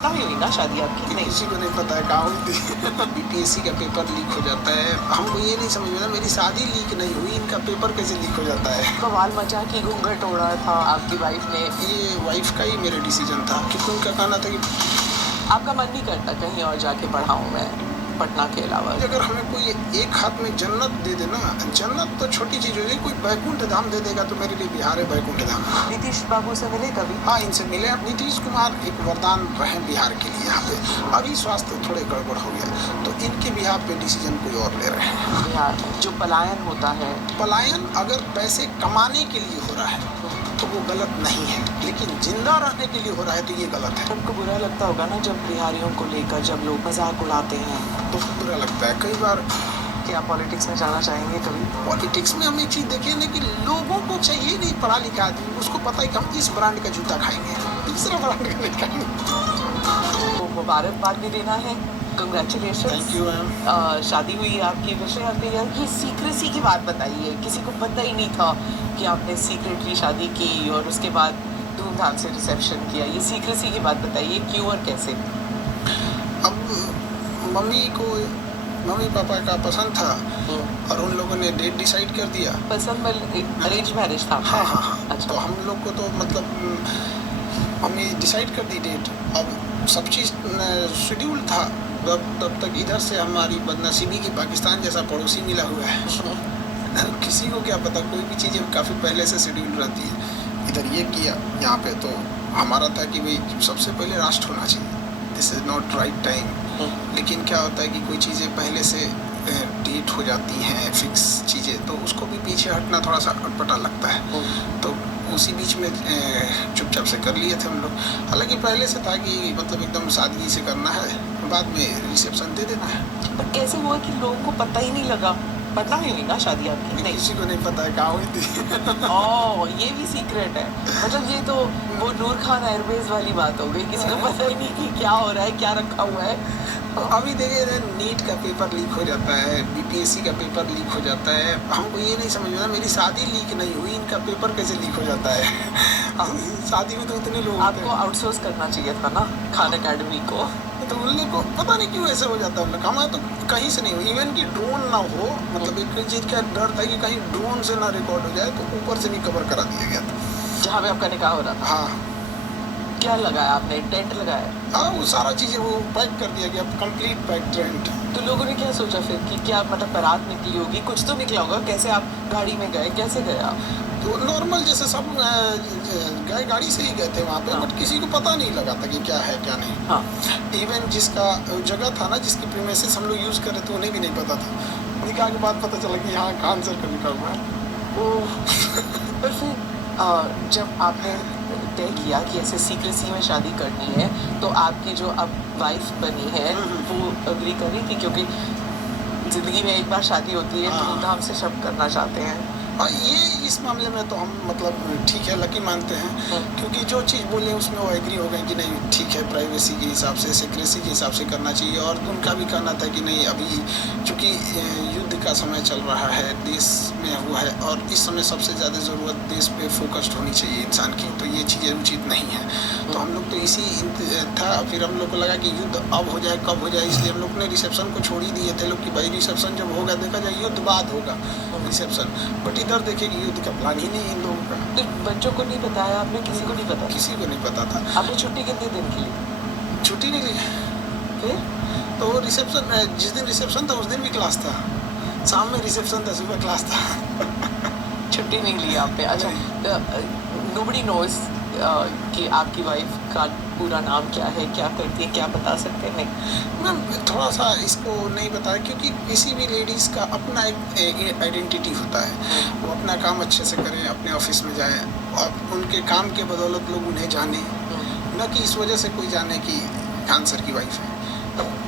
कहाँ हुई ना शादी आपकी? नहीं। किसी को नहीं पता है कहाँ हुई थी। बीपीएससी का पेपर लीक हो जाता है, हमको ये नहीं समझ में आता मेरी शादी लीक नहीं हुई, इनका पेपर कैसे लीक हो जाता है। बवाल मचा कि घूंघट ओढ़ा था आपकी वाइफ ने। ये वाइफ का ही मेरा डिसीजन था, क्योंकि उनका कहना था कि आपका मन नहीं करता कहीं और जाके पढ़ाऊँ मैं पटना के अलावा? अगर हमें कोई एक हाथ में जन्नत दे देना, जन्नत तो छोटी चीज हो जाएगी, कोई बैकुंठ धाम दे देगा तो मेरे लिए बिहार है बैकुंठ धाम। नीतीश बाबू से मिले कभी? हाँ, इनसे मिले। अब नीतीश कुमार एक वरदान रहे बिहार के लिए। यहाँ पे अभी स्वास्थ्य थोड़े गड़बड़ हो गया तो इनके बिहार पे डिसीजन कोई और ले रहे हैं। बिहार जो पलायन होता है, पलायन अगर पैसे कमाने के लिए हो रहा है तो वो गलत नहीं है, लेकिन जिंदा रहने के लिए हो रहा है तो ये गलत है। सबको बुरा लगता होगा ना जब बिहारियों को लेकर जब लोग मजाक उड़ाते हैं? तो बुरा लगता है कई बार। क्या पॉलिटिक्स में जाना चाहेंगे कभी? पॉलिटिक्स में हम एक चीज देखें ना कि लोगों को चाहिए नहीं पढ़ा लिखा आदमी, उसको पता है कि हम इस ब्रांड का जूता खाएंगे, दूसरा ब्रांड का नहीं खाएंगे। तो मुबारकबाद भी देना है, कंग्रेचुलेशन। Thank you ma'am. शादी हुई आपकी, विषय आपके यार ये सीक्रेसी की बात बताइए। किसी को पता ही नहीं था कि आपने सीक्रेटली शादी की और उसके बाद धूमधाम से रिसेप्शन किया। ये सीक्रेसी की बात बताइए, क्यों और कैसे? अब मम्मी पापा का पसंद था और उन लोगों ने डेट डिसाइड कर दिया। पसंद अरेंज मैरिज था? हाँ हाँ हाँ। अच्छा। तो हम लोग को तो मतलब मम्मी डिसाइड कर दी डेट, अब सब चीज़ शेड्यूल था। तब तक इधर से हमारी बदनसीबी की पाकिस्तान जैसा पड़ोसी मिला हुआ है। किसी को क्या पता, कोई भी चीज़ें काफ़ी पहले से शेड्यूल रहती है। इधर ये किया, यहाँ पे तो हमारा था कि भाई सबसे पहले राष्ट्र होना चाहिए, this is not right time. लेकिन क्या होता है कि कोई चीज़ें पहले से डेट हो जाती हैं फिक्स चीज़ें, तो उसको भी पीछे हटना थोड़ा सा अटपटा लगता है। तो उसी बीच में चुपचाप से कर लिए थे हम लोग। हालांकि पहले से था कि मतलब एकदम सादगी से करना है, बाद में रिसेप्शन दे देना है। पर कैसे हुआ कि लोगों को पता ही नहीं लगा? पता ही नहीं ना शादी आपकी? नहीं। किसी को नहीं पता है कहाँ हुई थी। ओह, ये भी सीक्रेट है। मतलब ये तो वो नूर खान एयरवेज वाली बात हो गई, किसी को पता ही नहीं कि क्या हो रहा है, क्या रखा हुआ है। अभी देखिए, नीट का पेपर लीक हो जाता है, बीपीएससी का पेपर लीक हो जाता है, हमको ये नहीं समझ में आता मेरी शादी लीक नहीं हुई, इनका पेपर कैसे लीक हो जाता है। शादी में तो इतने लोग आपको आउटसोर्स करना चाहिए था ना खान अकेडमी को। तो उन लोग को पता नहीं क्यों ऐसा हो जाता है। हमारा तो कहीं से नहीं हुई, इवन कि ड्रोन ना हो, मतलब एक चीज़ का डर था कि कहीं ड्रोन से ना रिकॉर्ड हो जाए, तो ऊपर से भी कवर करा दिया गया था जहाँ पे आपका निकाह हो रहा था। हाँ। क्या लगाया आपने? टेंट लगाया? हाँ, वो सारा चीज़ें वो पैक कर दिया गया, कंप्लीट पैक टेंट। तो लोगों ने क्या सोचा फिर कि क्या मतलब बारात निकली होगी, कुछ तो निकला होगा? कैसे आप गाड़ी में गए, कैसे गए आप? तो नॉर्मल जैसे सब गए, गाड़ी से ही गए थे वहाँ पे। हाँ। बट किसी को पता नहीं लगा था कि क्या है क्या नहीं। हाँ। इवन जिसका जगह था ना, जिसकी प्रीमिसेस हम लोग यूज़ कर रहे थे, उन्हें भी नहीं पता था। निकाह के बाद पता चला कि यहाँ खान सर का निकाह हुआ है। ओह। पर फिर जब आपने तय किया कि ऐसे सीक्रेसी में शादी करनी है, तो आपकी जो अब वाइफ बनी है वो अग्री कर रही थी? क्योंकि ज़िंदगी में एक बार शादी होती है, धूमधाम से सब करना चाहते हैं। और ये इस मामले में तो हम मतलब ठीक है, लकी मानते हैं, क्योंकि जो चीज़ बोले उसमें वो एग्री हो गए कि नहीं ठीक है, प्राइवेसी के हिसाब से, सिक्रेसी के हिसाब से करना चाहिए। और उनका भी कहना था कि नहीं, अभी चूँकि युद्ध का समय चल रहा है, देश में हुआ है, और इस समय सबसे ज़्यादा ज़रूरत देश पे फोकस्ड होनी चाहिए इंसान की, तो ये चीज़ें उचित नहीं है। तो हम लोग तो इसी था। फिर हम लोग को लगा कि युद्ध अब हो जाए, कब हो जाए, इसलिए हम लोग ने रिसेप्शन को छोड़ ही दिए थे लोग कि भाई रिसेप्शन जब होगा देखा जाए, युद्ध बाद होगा रिसेप्शन। बट इधर देखिए कि युद्ध का प्लान ही नहीं है इन लोगों का। तो बच्चों को नहीं बताया आपने? किसी को नहीं पता? किसी को नहीं पता था। आपने छुट्टी कितने दिन की ली? छुट्टी नहीं ली। फिर तो रिसेप्शन, जिस दिन रिसेप्शन था उस दिन भी क्लास था, शाम में रिसेप्शन था, सुबह क्लास था। छुट्टी नहीं ली आपने? अच्छा। नोबडी नोज कि आपकी वाइफ का पूरा नाम क्या है, क्या करती है, क्या बता सकते हैं? नहीं मैम, थोड़ा सा इसको नहीं बताया, क्योंकि किसी भी लेडीज़ का अपना एक आइडेंटिटी होता है। वो अपना काम अच्छे से करें, अपने ऑफिस में जाएं, और उनके काम के बदौलत लोग उन्हें जाने, न कि इस वजह से कोई जाने कि खान सर की वाइफ है।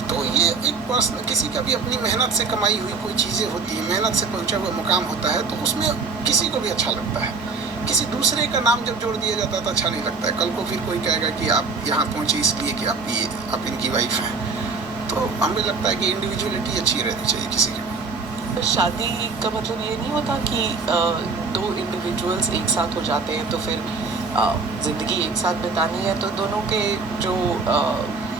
तो ये एक पर्सन, किसी का भी अपनी मेहनत से कमाई हुई कोई चीज़ें होती हैं, मेहनत से पहुंचा हुआ मुकाम होता है, तो उसमें किसी को भी अच्छा लगता है। किसी दूसरे का नाम जब जोड़ दिया जाता है तो अच्छा नहीं लगता है। कल को फिर कोई कहेगा कि आप यहाँ पहुँचे इसलिए कि आप इनकी वाइफ हैं। तो हमें लगता है कि इंडिविजुअलिटी अच्छी रहनी चाहिए किसी की भी। तो शादी का मतलब ये नहीं होता कि दो इंडिविजुअल्स एक साथ हो जाते हैं तो फिर ज़िंदगी एक साथ बितानी है तो दोनों के जो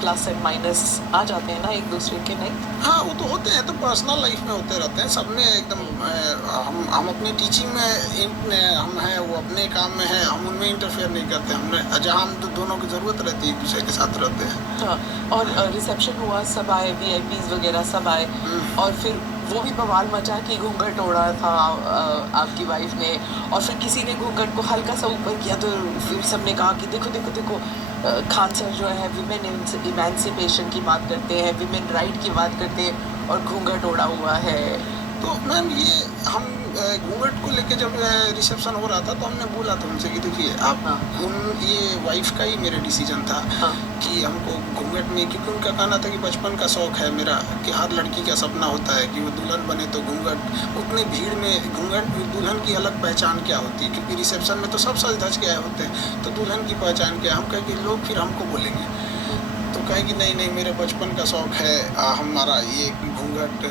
प्लस एंड माइनस आ जाते हैं ना एक दूसरे के, नहीं? हाँ, वो तो होते हैं, तो पर्सनल लाइफ में होते रहते हैं सब में एकदम। हम अपने टीचिंग में हम हैं, वो अपने काम में हैं, हम उनमें इंटरफेयर नहीं करते। हमने जहाँ हम दोनों की ज़रूरत रहती है एक दूसरे के साथ रहते हैं। हाँ, और रिसेप्शन हुआ, सब आए, वीआईपीज़ वगैरह सब आए, और फिर वो भी बवाल मचा कि घूंघट ओढ़ा था आपकी वाइफ ने, और फिर किसी ने घूंघट को हल्का सा ऊपर किया तो फिर सबने कहा कि देखो देखो देखो, खान सर जो है विमेन इमेंसिपेशन की बात करते हैं, विमेन राइट की बात करते हैं, और घूंघट ओढ़ा हुआ है। तो मैम ये हम घूंघट को लेके जब रिसेप्शन हो रहा था तो हमने बोला था उनसे कि देखिए आप, ये वाइफ का ही मेरा डिसीजन था कि हमको घूंघट में, क्योंकि उनका कहना था कि बचपन का शौक है मेरा कि हर लड़की का सपना होता है कि वो दुल्हन बने तो घूंघट, उतने भीड़ में घूंघट, दुल्हन की अलग पहचान क्या होती है, क्योंकि रिसेप्शन में तो सब सज धज के आए होते हैं, तो दुल्हन की पहचान क्या है। हम कहें कि लोग फिर हमको बोलेंगे, तो कहे कि नहीं नहीं मेरे बचपन का शौक है हमारा ये घूंघट।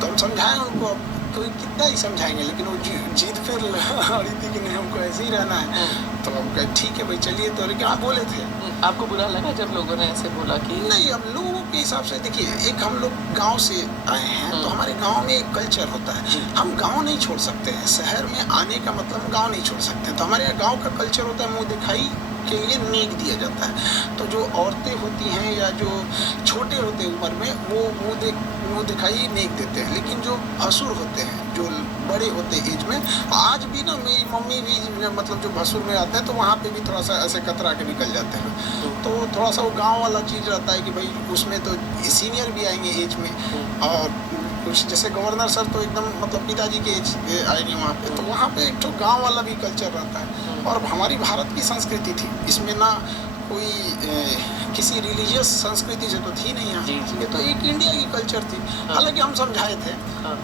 तो हम समझाएं उनको, अब कोई कितना ही समझाएंगे, लेकिन वो जिद फिर रही थी कि नहीं हमको ऐसे ही रहना है। तो हम कहे ठीक है भाई चलिए, तो लेकिन आप बोले थे। आपको बुरा लगा जब लोगों ने ऐसे बोला कि नहीं? अब लोगों के हिसाब से देखिए, एक हम लोग गांव से आए हैं, तो हमारे गांव में एक कल्चर होता है, हम गांव नहीं छोड़ सकते हैं। शहर में आने का मतलब गांव नहीं छोड़ सकते, तो हमारे यहाँ गांव का कल्चर होता है, मुँह दिखाई के लिए नेक दिया जाता है। तो जो औरतें होती हैं या जो छोटे होते हैं उम्र में, वो मुँह दिखाई नेक देते हैं, लेकिन जो भसुर होते हैं, जो बड़े होते हैं एज में, आज भी ना मेरी मम्मी भी मतलब जो भसुर में आते हैं तो वहाँ पे भी थोड़ा सा ऐसे कतरा के निकल जाते हैं। तो थोड़ा सा वो गांव वाला चीज़ रहता है कि भाई उसमें तो सीनियर भी आएंगे एज में, और कुछ जैसे गवर्नर सर तो एकदम मतलब पिताजी के एज आएंगे वहाँ पे, तो वहाँ पे एक तो गांव वाला भी कल्चर रहता है। और हमारी भारत की संस्कृति थी, इसमें ना कोई किसी रिलीजियस संस्कृति से तो थी नहीं यहाँ, ये तो एक इंडिया की कल्चर थी। हालांकि हम समझाए थे,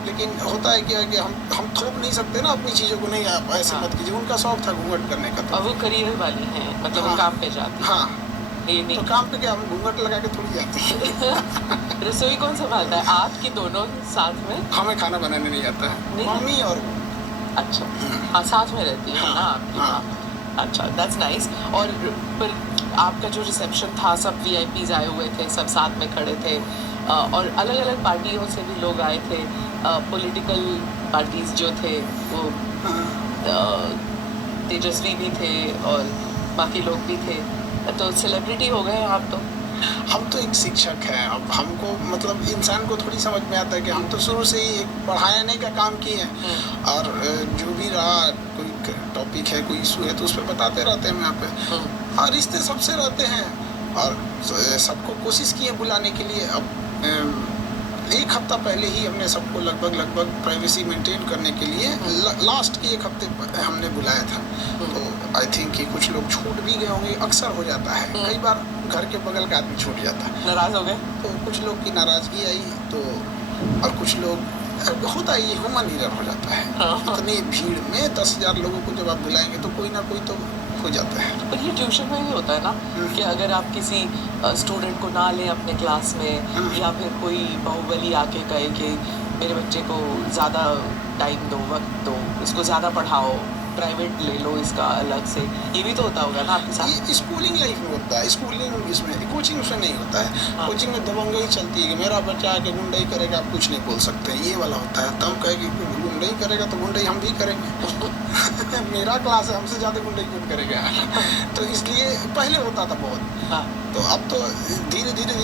लेकिन होता है क्या कि हम थोप नहीं सकते ना अपनी चीज़ों को, नहीं आप ऐसे मत कीजिए। उनका शौक था घूंघट करने का, और वो करियर वाली हैं, मतलब वो काम पे जाती हैं। हाँ, तो काम पे क्या हम घूंघट लगा के थोड़ी जाते हैं। रसोई कौन संभालता है, आप कि दोनों साथ में? हमें खाना बनाने नहीं आता है, मम्मी और वो। अच्छा, हाँ, साथ में रहती है ना आपकी माँ। अच्छा, दैट्स नाइस। और पर आपका जो रिसेप्शन था, सब वीआईपीज़ आए हुए थे, सब साथ में खड़े थे, और अलग अलग पार्टियों से भी लोग आए थे, पॉलिटिकल पार्टीज जो थे वो, तेजस्वी भी थे और बाकी लोग भी थे, तो सेलिब्रिटी हो गए आप तो। हम तो एक शिक्षक हैं, अब हमको मतलब इंसान को थोड़ी समझ में आता है कि हम तो शुरू से ही एक पढ़ाने का काम किए हैं, और जो भी रहा, कोई टॉपिक है, कोई इशू है, तो उस पर बताते रहते हैं हम यहाँ पे। और रिश्ते सबसे रहते हैं, और सबको कोशिश किए बुलाने के लिए। अब एक हफ्ता पहले ही हमने सबको लगभग प्राइवेसी मेंटेन करने के लिए लास्ट के एक हफ्ते हमने बुलाया था। तो आई थिंक कि कुछ लोग छूट भी गए होंगे, अक्सर हो जाता है, कई बार घर के बगल का आदमी छूट जाता है, नाराज हो गए, तो कुछ लोग की नाराजगी आई, तो और कुछ लोग होता है, ये ह्यूमन एरर हो जाता है। इतनी भीड़ में 10,000 लोगों को जब आप बुलाएंगे तो कोई ना कोई तो हो जाता है। पर ये ट्यूशन में भी होता है ना कि अगर आप किसी स्टूडेंट को ना लें अपने क्लास में, या फिर कोई बाहुबली आके कहे कि मेरे बच्चे को ज़्यादा टाइम दो, वक्त दो, इसको ज़्यादा पढ़ाओ, प्राइवेट ले लो इसका अलग से, ये भी तो होता होगा ना आपके साथ? ये स्कूलिंग लाइफ में होता है, स्कूलिंग इसमें, कोचिंग उसमें नहीं होता है। कोचिंग में दबंगई चलती है कि मेरा बच्चा आके गुंडई करेगा, आप कुछ नहीं बोल सकते, ये वाला होता है। तो हम कहेंगे कि गुंडई करेगा तो गुंडई हम भी करेंगे। मेरा क्लास है, हमसे ज़्यादा गुंडई कौन करेगा? तो इसलिए पहले होता था बहुत, तो अब तो धीरे धीरे